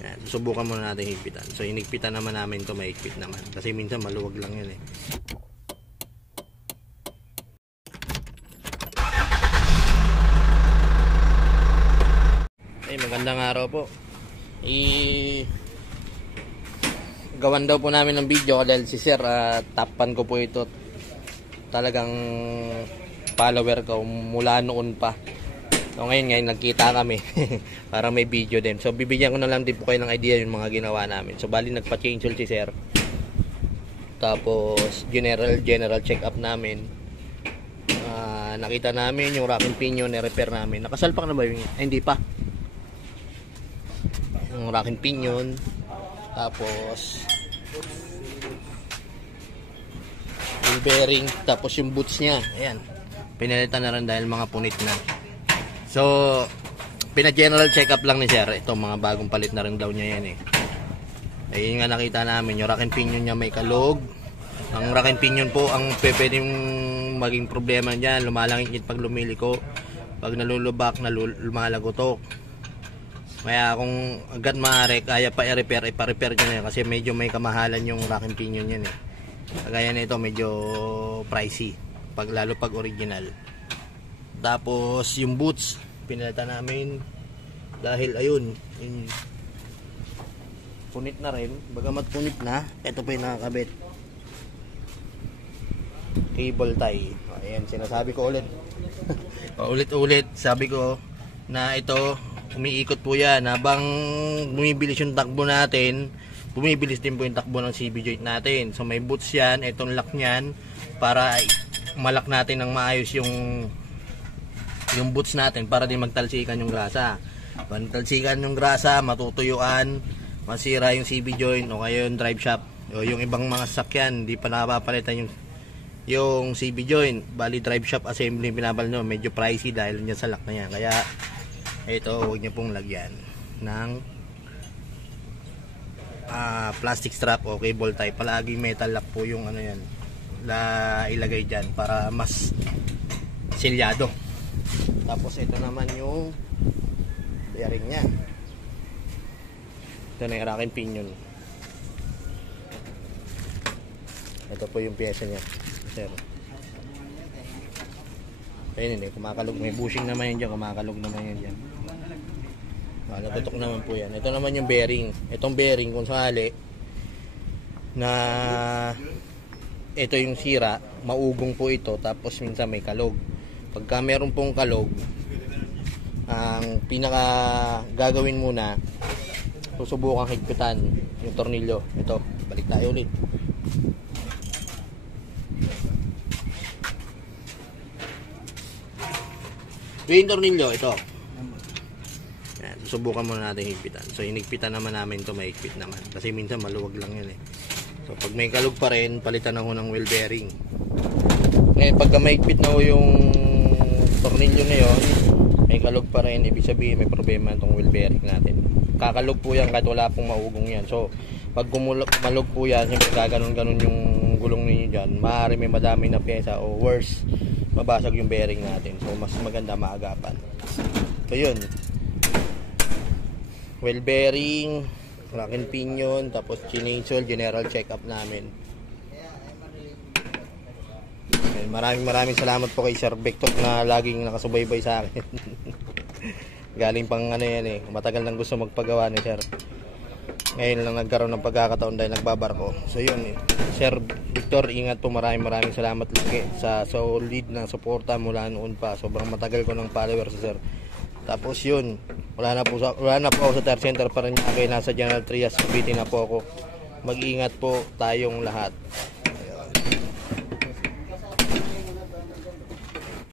Yan, susubukan muna natin higpitan. So hinigpitan naman namin to, mahigpit naman. Kasi minsan maluwag lang yun eh. Magandang araw po. Gawan daw po namin ng video dahil si Sir, tapan ko po ito. Talagang follower ko mula noon pa. So ngayon nagkita kami para may video din. So bibigyan ko na lang din po kayo ng idea yung mga ginawa namin. So bali nagpa-change oil si Sir. Tapos general check up namin. Nakita namin yung racking pinion na repair namin. Nakasalpak na ba yun? Hindi pa. Yung racking pinion. Tapos yung bearing, tapos yung boots niya, ayan, pinalitan na rin dahil mga punit na. So pina-general check up lang ni Sir. Ito mga bagong palit na rin daw niya yan eh. Ayun nga nakita namin, yung racking pinion niya may kalog. Ang racking pinion po, ang pwedeng maging problema niyan, lumalangit pag lumiliko, pag nalulubak, lumalagotok. Kaya kung agad maaari, kaya pa i-repair, ipa-repair nyo na yan kasi medyo may kamahalan yung racking pinion yan eh. Kagaya na ito, medyo pricey lalo pag original. Tapos yung boots, pinalitan namin dahil ayun, punit na rin. Bagamat punit na, ito pa yung nakakabit. Cable tie. Ayan, sinasabi ko ulit. Ulit-ulit, sabi ko na ito, umiikot po yan. Habang bumibilis yung takbo natin, bumibilis din po yung takbo ng CB joint natin. So may boots yan, itong lock nyan, para malak natin ng maayos yung boots natin para di magtalsikan yung grasa. Pag talsikan yung grasa, matutuyuan, masira yung CB joint o kaya yung drive shaft. O yung ibang mga sasakyan, di pa napapalitan yung CB joint. Bali drive shaft assembly pinabal nyo, medyo pricey dahil dyan sa lock na yan. Kaya ito, huwag nyo pong lagyan ng plastic strap o cable tie. Palagi metal lock po yung ano yan, ilagay dyan para mas silyado. Tapos ito naman yung bearing nya. Ito na yung racking pinion. Ito po yung pyesa nya, Sir. Ayun hindi, kumakalog. May bushing naman yan dyan, kumakalog naman yan dyan. Natutok naman po yan. Ito naman yung bearing. Itong bearing kung sakali na ito yung sira, maugong po ito, tapos minsan may kalog. Pagka meron pong kalog, ang pinaka gagawin muna, susubukan higpitan yung tornilyo. Ito, balik tayo ulit. Yung tornilyo, ito. Yan, susubukan muna natin higpitan. So hinigpitan naman namin to, mahigpit naman. Kasi minsan maluwag lang yun eh. So pag may kalog pa rin, palitan na ho ng wheel bearing. Ngayon pagka mahigpit na ho yung tornilyo na yun, may kalog pa rin, ibig sabihin may problema itong wheel bearing natin. Kakalog po yan kahit wala pong maugong yan. So pag malog po yan, siyempre gaganon-ganon yung gulong ninyo dyan, maaari may madami na pyesa o worse, mabasag yung bearing natin. So mas maganda maagapan. So yun, wheel bearing, racking pinion, tapos chinensol, general check up namin. Maraming salamat po kay Sir Victor na laging nakasubaybay sa akin. Galing pang ano yan eh, matagal nang gusto magpagawa ni Sir. Ngayon lang nagkaroon ng pagkakataon dahil nagbabarko. So yun eh, Sir Victor, ingat po. Maraming salamat lagi sa solid na suporta mula noon pa. Sobrang matagal ko ng follower si Sir. Tapos yun, wala na po ako sa tire center pa rin. Nasa General Trias, Cavite na po ako. Mag-ingat po tayong lahat.